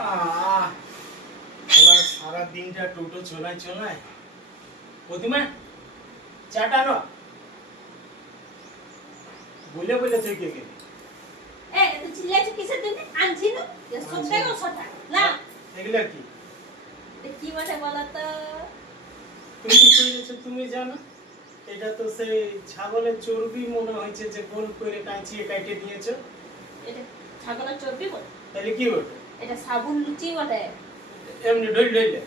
আহ এবার সারা দিনটা টোটো চলায় চলায় প্রতিমা চাটা নো বলে বলে থেকে গেলি তো চিল্লাইছো কিসের জন্য? আনছি না সবটাই ওষটা না এগুলা কি কি বলে বলো তো? তুমি কইছো তুমি জানো এটা তো সেই ছাগলের চর্বি মনে হয়েছে যে গোল করে কাঁচিয়ে কাটে দিয়েছো। এটা ছাগলের চর্বি বলে? তাহলে কি বলতো? এটা সাবুন লুচি বলে। এমনি ঢইলে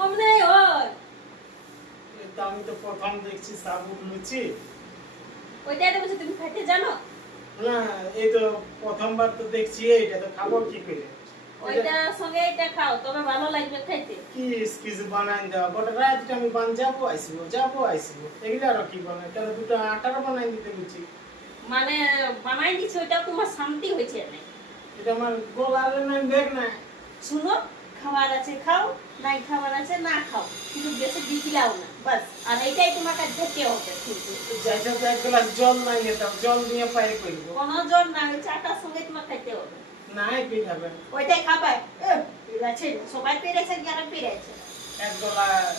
ওমনে ওই এটা আমি তো প্রথম দেখছি সাবুন লুচি। ওইটাই তো বলছি, তুমি খাইতে জানো? না এই তো প্রথমবার তো দেখছি, এইটা তো খাবো কি করে? ওইটার সঙ্গে এটা খাও, তবে ভালো লাগবে খাইতে। কি কিছু বানাই দাও গোটা রাতটা আমি যাবো আইসবো এগুলো আর কি বানাই কেন দুটো আটার বানাই দিতে বলছি। মানে বানাই দিছি, ওইটা তোমার শান্তি হয়েছে না। এটা আমার গলারে নাই দেখ না। শুনো, খাবার আছে খাও, নাই খাবার আছে না খাও, কিন্তু বেশি বিকিলাও না বাস। আর এইটাই তোমাকে দেখতে হবে। কিন্তু যাইতে তো এক গ্লাস জল নাই নিতাম, জল নিয়ে পায়ে করবো। কোনো জল না, ওই চাটার সঙ্গে তোমার খাইতে হবে। নাই পিঠাবে ওইটাই খাবাই আছে, সবাই পেরেছে কি আর পেরেছে? এক গ্লাস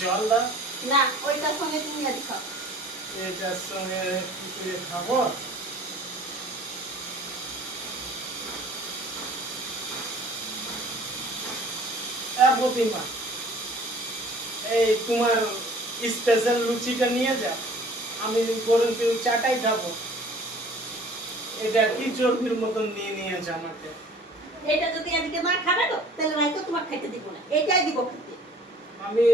জল দাও। না, ওইটার সঙ্গে তুমি আজ খাও। এটার সঙ্গে কি করে খাবো? প্রতিমা এই তোমার স্পেশাল লুচিটা নিয়ে যা, আমি বরঞ্চ চাটাই খাবো। এটা কি চর্বির মতন নিয়ে নিয়েছে আমাকে। এটা যদি আজকে না খাবে তো তাহলে রাইতে তোমার খাইতে দিব না, এইটাই দিব খেতে। আমি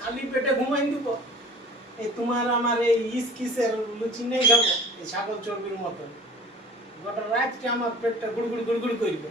খালি পেটে ঘুমাই দিব? এই তোমার আমার এই কিসের লুচি নেই খাবো, এই ছাগল চর্বির মতন গোটা রাতটা আমার পেটটা গুড়গুড় করবে।